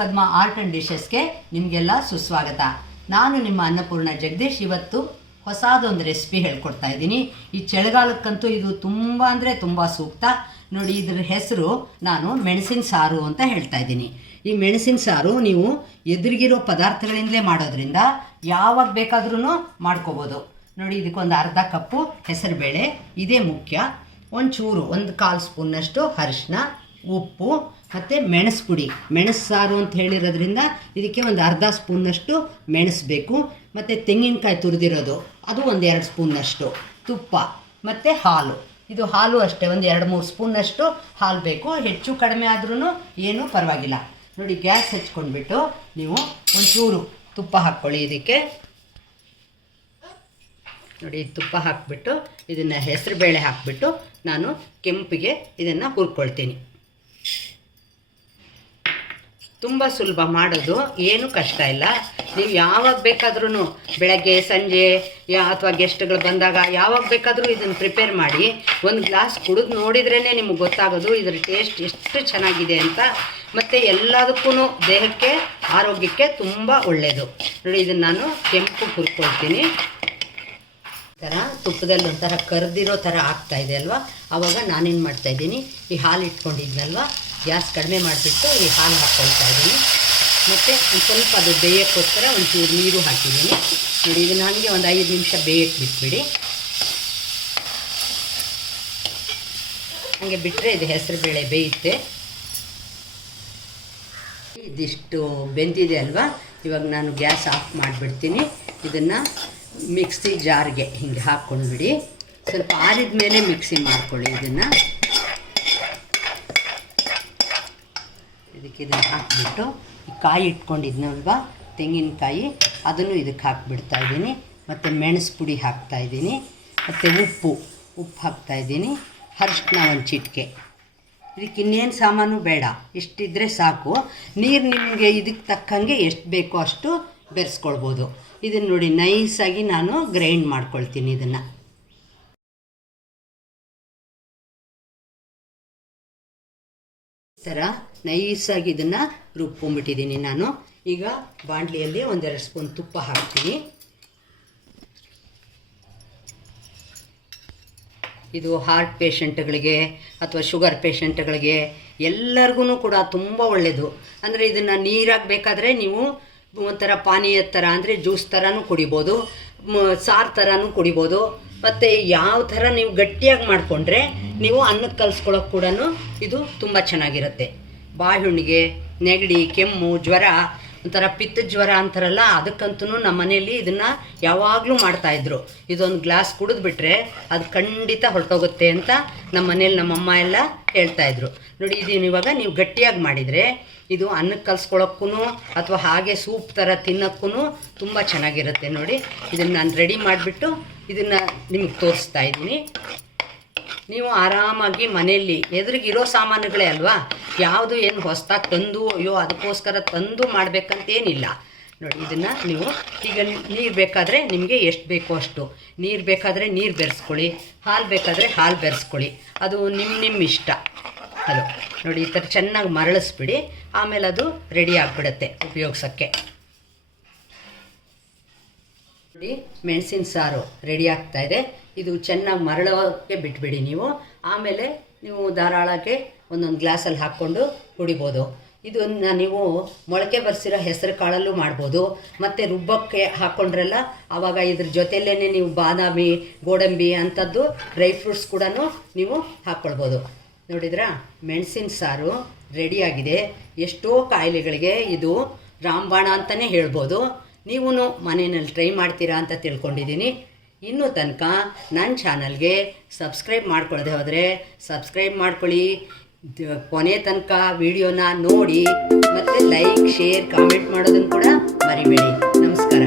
Padma art and ಡಿಶಸ್ಗೆ ನಿಮಗೆಲ್ಲ ಸುಸ್ವಾಗತ. ನಾನು ನಿಮ್ಮ ಅನ್ನಪೂರ್ಣ ಜಗದೀಶ್ ಇವತ್ತು ಹೊಸದೊಂದು ರೆಸಿಪಿ ಹೇಳ್ಕೊಡ್ತಾ ಇದ್ದೀನಿ. ಈ ಚಳಿಗಾಲಕ್ಕಂತೂ ಇದು ತುಂಬ ಅಂದರೆ ತುಂಬ ಸೂಕ್ತ. ನೋಡಿ, ಇದ್ರ ಹೆಸರು ನಾನು ಮೆಣಸಿನ ಸಾರು ಅಂತ ಹೇಳ್ತಾ ಇದ್ದೀನಿ. ಈ ಮೆಣಸಿನ ಸಾರು ನೀವು ಎದುರಿಗಿರೋ ಪದಾರ್ಥಗಳಿಂದಲೇ ಮಾಡೋದ್ರಿಂದ ಯಾವಾಗ ಬೇಕಾದ್ರೂ ಮಾಡ್ಕೋಬೋದು. ನೋಡಿ, ಇದಕ್ಕೊಂದು ಅರ್ಧ ಕಪ್ಪು ಹೆಸರುಬೇಳೆ, ಇದೇ ಮುಖ್ಯ. ಒಂಚೂರು, ಒಂದು ಕಾಲು ಸ್ಪೂನ್ನಷ್ಟು ಅರಿಶಿನ ಉಪ್ಪು ಮತ್ತು ಮೆಣಸು ಪುಡಿ ಮೆಣಸು ಸಾರು ಅಂತ ಹೇಳಿರೋದ್ರಿಂದ ಇದಕ್ಕೆ ಒಂದು ಅರ್ಧ ಸ್ಪೂನ್ನಷ್ಟು ಮೆಣಸು ಬೇಕು ಮತ್ತು ತೆಂಗಿನಕಾಯಿ ತುರಿದಿರೋದು, ಅದು ಒಂದು ಎರಡು ಸ್ಪೂನ್ನಷ್ಟು ತುಪ್ಪ ಮತ್ತು ಹಾಲು. ಇದು ಹಾಲು ಅಷ್ಟೇ, ಒಂದು ಎರಡು ಮೂರು ಸ್ಪೂನ್ನಷ್ಟು ಹಾಲು ಬೇಕು. ಹೆಚ್ಚು ಕಡಿಮೆ ಆದ್ರೂ ಏನೂ ಪರವಾಗಿಲ್ಲ. ನೋಡಿ, ಗ್ಯಾಸ್ ಹಚ್ಕೊಂಡ್ಬಿಟ್ಟು ನೀವು ಒಂಚೂರು ತುಪ್ಪ ಹಾಕ್ಕೊಳ್ಳಿ ಇದಕ್ಕೆ. ನೋಡಿ, ತುಪ್ಪ ಹಾಕಿಬಿಟ್ಟು ಇದನ್ನು ಹೆಸರುಬೇಳೆ ಹಾಕಿಬಿಟ್ಟು ನಾನು ಕೆಂಪಿಗೆ ಇದನ್ನು ಹುರ್ಕೊಳ್ತೀನಿ. ತುಂಬ ಸುಲಭ ಮಾಡೋದು, ಏನು ಕಷ್ಟ ಇಲ್ಲ. ನೀವು ಯಾವಾಗ ಬೇಕಾದ್ರೂ ಬೆಳಗ್ಗೆ, ಸಂಜೆ, ಯಾ ಅಥವಾ ಗೆಸ್ಟ್ಗಳು ಬಂದಾಗ ಯಾವಾಗ ಬೇಕಾದರೂ ಇದನ್ನು ಪ್ರಿಪೇರ್ ಮಾಡಿ, ಒಂದು ಗ್ಲಾಸ್ ಕುಡಿದು ನೋಡಿದ್ರೇ ನಿಮಗೆ ಗೊತ್ತಾಗೋದು, ಇದರ ಟೇಸ್ಟ್ ಎಷ್ಟು ಚೆನ್ನಾಗಿದೆ ಅಂತ. ಮತ್ತು ಎಲ್ಲದಕ್ಕೂ ದೇಹಕ್ಕೆ, ಆರೋಗ್ಯಕ್ಕೆ ತುಂಬ ಒಳ್ಳೆಯದು ನೋಡಿ, ಇದನ್ನು ನಾನು ಕೆಂಪು ಹುರ್ಕೊಳ್ತೀನಿ. ಥರ ತುಪ್ಪದಲ್ಲಿ ಒಂಥರ ಕರೆದಿರೋ ಥರ ಆಗ್ತಾಯಿದೆ ಅಲ್ವಾ? ಆವಾಗ ನಾನೇನು ಮಾಡ್ತಾಯಿದ್ದೀನಿ ಈ ಹಾಲು ಇಟ್ಕೊಂಡಿದ್ನಲ್ವ? ಗ್ಯಾಸ್ ಕಡಿಮೆ ಮಾಡಿಬಿಟ್ಟು ಈ ಹಾಲು ಹಾಕ್ಕೊಳ್ತಾ ಇದ್ದೀನಿ. ಮತ್ತು ಒಂದು ಸ್ವಲ್ಪ ಅದು ಬೇಯೋಕ್ಕೋಸ್ಕರ ಒಂಚೂರು ನೀರು ಹಾಕಿದ್ದೀನಿ. ನೋಡಿ ಇದನ್ನು ಹಾಗೆ ಒಂದು ಐದು ನಿಮಿಷ ಬೇಯಕ್ಕೆ ಬಿಟ್ಬಿಡಿ. ಹಾಗೆ ಬಿಟ್ಟರೆ ಇದು ಹೆಸರು ಬೇಳೆ ಬೇಯುತ್ತೆ. ಇದಿಷ್ಟು ಬೆಂದಿದೆ ಅಲ್ವಾ? ಇವಾಗ ನಾನು ಗ್ಯಾಸ್ ಆಫ್ ಮಾಡಿಬಿಡ್ತೀನಿ. ಇದನ್ನು ಮಿಕ್ಸಿ ಜಾರ್ಗೆ ಹಿಂಗೆ ಹಾಕ್ಕೊಂಡ್ಬಿಡಿ. ಸ್ವಲ್ಪ ಆರಿದ ಮೇಲೆ ಮಿಕ್ಸಿ ಮಾಡ್ಕೊಳ್ಳಿ ಇದನ್ನು. ಇದಕ್ಕೆ ಇದನ್ನು ಹಾಕಿಬಿಟ್ಟು ಈ ಕಾಯಿ ಇಟ್ಕೊಂಡಿದ್ನಲ್ವಾ? ತೆಂಗಿನಕಾಯಿ. ಅದನ್ನು ಇದಕ್ಕೆ ಹಾಕಿಬಿಡ್ತಾ ಇದ್ದೀನಿ. ಮತ್ತು ಮೆಣಸು ಪುಡಿ ಹಾಕ್ತಾ ಇದ್ದೀನಿ. ಮತ್ತು ಉಪ್ಪು. ಉಪ್ಪು ಹಾಕ್ತಾ ಇದ್ದೀನಿ. ಅರಿಶಿನ ಒಂದು ಚಿಟಿಕೆ. ಇದಕ್ಕೆ ಇನ್ನೇನು ಸಾಮಾನು ಬೇಡ. ಇಷ್ಟಿದ್ರೆ ಸಾಕು. ನೀರು ನಿಮಗೆ ಇದಕ್ಕೆ ತಕ್ಕಂಗೆ ಎಷ್ಟು ಬೇಕೋ ಅಷ್ಟು ಬೆರೆಸ್ಕೊಳ್ಬೋದು. ಇದನ್ನು ನೋಡಿ ನೈಸಾಗಿ ನಾನು ಗ್ರೈಂಡ್ ಮಾಡ್ಕೊಳ್ತೀನಿ ಇದನ್ನು. ಥರ ನೈಸಾಗಿ ಇದನ್ನು ರುಬ್ಕೊಂಡ್ಬಿಟ್ಟಿದ್ದೀನಿ ನಾನು. ಈಗ ಬಾಣಲಿಯಲ್ಲಿ ಒಂದೆರಡು ಸ್ಪೂನ್ ತುಪ್ಪ ಹಾಕ್ತೀನಿ. ಇದು ಹಾರ್ಟ್ ಪೇಷಂಟ್ಗಳಿಗೆ ಅಥವಾ ಶುಗರ್ ಪೇಷಂಟ್ಗಳಿಗೆ ಎಲ್ಲರಿಗೂ ಕೂಡ ತುಂಬ ಒಳ್ಳೆಯದು ಅಂದರೆ ಇದನ್ನು ನೀರಾಗಿ ಬೇಕಾದರೆ ನೀವು ಒಂಥರ ಪಾನೀಯ ಥರ ಅಂದರೆ ಜ್ಯೂಸ್ ಥರನೂ ಕುಡಿಬೋದು ಸಾರು ಥರನೂ ಕುಡಿಬೋದು. ಮತ್ತು ಯಾವ ಥರ ನೀವು ಗಟ್ಟಿಯಾಗಿ ಮಾಡಿಕೊಂಡ್ರೆ ನೀವು ಅನ್ನಕ್ಕೆ ಕಲಿಸ್ಕೊಳ್ಳೋಕೆ ಕೂಡ ಇದು ತುಂಬ ಚೆನ್ನಾಗಿರುತ್ತೆ. ಬಾಯಿಹುಣ್ಣಿಗೆ ನೆಗಡಿ, ಕೆಮ್ಮು, ಜ್ವರ ಒಂಥರ ಪಿತ್ತ ಜ್ವರ ಅಂತಾರಲ್ಲ ಅದಕ್ಕಂತೂ ನಮ್ಮ ಮನೆಯಲ್ಲಿ ಇದನ್ನು ಯಾವಾಗಲೂ ಮಾಡ್ತಾಯಿದ್ರು ಇದೊಂದು ಗ್ಲಾಸ್ ಕುಡಿದ್ಬಿಟ್ರೆ ಅದು ಖಂಡಿತ ಹೊರಟೋಗುತ್ತೆ ಅಂತ ನಮ್ಮ ಮನೇಲಿ ನಮ್ಮಮ್ಮ ಎಲ್ಲ ಹೇಳ್ತಾಯಿದ್ರು ನೋಡಿ ಇದನ್ನು ಇವಾಗ ನೀವು ಗಟ್ಟಿಯಾಗಿ ಮಾಡಿದರೆ ಇದು ಅನ್ನಕ್ಕೆ ಕಲ್ಸ್ಕೊಳಕ್ಕೂ ಅಥವಾ ಹಾಗೆ ಸೂಪ್ ಥರ ತಿನ್ನೋಕ್ಕೂ ತುಂಬ ಚೆನ್ನಾಗಿರುತ್ತೆ ನೋಡಿ. ಇದನ್ನು ನಾನು ರೆಡಿ ಮಾಡಿಬಿಟ್ಟು ಇದನ್ನು ನಿಮಗೆ ತೋರಿಸ್ತಾ ಇದ್ದೀನಿ. ನೀವು ಆರಾಮಾಗಿ ಮನೆಯಲ್ಲಿ ಎದುರಿಗಿರೋ ಸಾಮಾನುಗಳೇ ಅಲ್ವಾ? ಯಾವುದು ಏನು ಹೊಸ್ದಾಗಿ ತಂದು, ಅಯ್ಯೋ, ಅದಕ್ಕೋಸ್ಕರ ತಂದು ಮಾಡಬೇಕಂತೇನಿಲ್ಲ. ನೋಡಿ, ಇದನ್ನು ನೀವು ಈಗ ನೀರು ಬೇಕಾದರೆ ನಿಮಗೆ ಎಷ್ಟು ಬೇಕೋ ಅಷ್ಟು. ನೀರು ಬೇಕಾದರೆ ನೀರು ಬೆರೆಸ್ಕೊಳ್ಳಿ, ಹಾಲು ಬೇಕಾದರೆ ಹಾಲು ಬೆರೆಸ್ಕೊಳ್ಳಿ. ಅದು ನಿಮ್ಮ ನಿಮ್ಮ ಇಷ್ಟ. ಅದು ನೋಡಿ, ಈ ಥರ ಚೆನ್ನಾಗಿ ಮರಳಿಸ್ಬಿಡಿ. ಆಮೇಲೆ ಅದು ರೆಡಿ ಆಗಿಬಿಡುತ್ತೆ ಉಪಯೋಗಿಸೋಕ್ಕೆ. ನೋಡಿ, ಮೆಣಸಿನ ಸಾರು ರೆಡಿ ಆಗ್ತಾ ಇದೆ ಚೆನ್ನಾಗಿ ಮರಳೋಕ್ಕೆ ಬಿಟ್ಬಿಡಿ ನೀವು. ಆಮೇಲೆ ನೀವು ಧಾರಾಳಕ್ಕೆ ಒಂದೊಂದು ಗ್ಲಾಸಲ್ಲಿ ಹಾಕ್ಕೊಂಡು ಕುಡಿಬೋದು. ಇದನ್ನು ನೀವು ಮೊಳಕೆ ಬರ್ಸಿರೋ ಹೆಸರು ಕಾಳಲ್ಲೂ ಮಾಡ್ಬೋದು. ಮತ್ತು ರುಬ್ಬಕ್ಕೆ ಹಾಕ್ಕೊಂಡ್ರಲ್ಲ ಆವಾಗ ಇದ್ರ ಜೊತೆಲೇ ನೀವು ಬಾದಾಮಿ, ಗೋಡಂಬಿ ಅಂಥದ್ದು ಡ್ರೈ ಫ್ರೂಟ್ಸ್ ಕೂಡ ನೀವು ಹಾಕ್ಕೊಳ್ಬೋದು ನೋಡಿದ್ರಾ? ಮೆಣಸಿನ ಸಾರು ರೆಡಿಯಾಗಿದೆ. ಎಷ್ಟೋ ಕಾಯಿಲೆಗಳಿಗೆ ಇದು ರಾಮಬಾಣ ಅಂತಲೇ ಹೇಳ್ಬೋದು. ನೀವು ಮನೆಯಲ್ಲಿ ಟ್ರೈ ಮಾಡ್ತೀರಾ ಅಂತ ತಿಳ್ಕೊಂಡಿದ್ದೀನಿ. ಇನ್ನೂ ತನಕ ನನ್ನ ಚಾನಲ್ಗೆ ಸಬ್ಸ್ಕ್ರೈಬ್ ಮಾಡ್ಕೊಳ್ಳದೆ ಹೋದರೆ ಸಬ್ಸ್ಕ್ರೈಬ್ ಮಾಡ್ಕೊಳ್ಳಿ. ಕೊನೆ ತನಕ ವಿಡಿಯೋನ ನೋಡಿ ಮತ್ತು ಲೈಕ್, ಶೇರ್, ಕಾಮೆಂಟ್ ಮಾಡೋದನ್ನು ಕೂಡ ಮರಿಬೇಡಿ. ನಮಸ್ಕಾರ.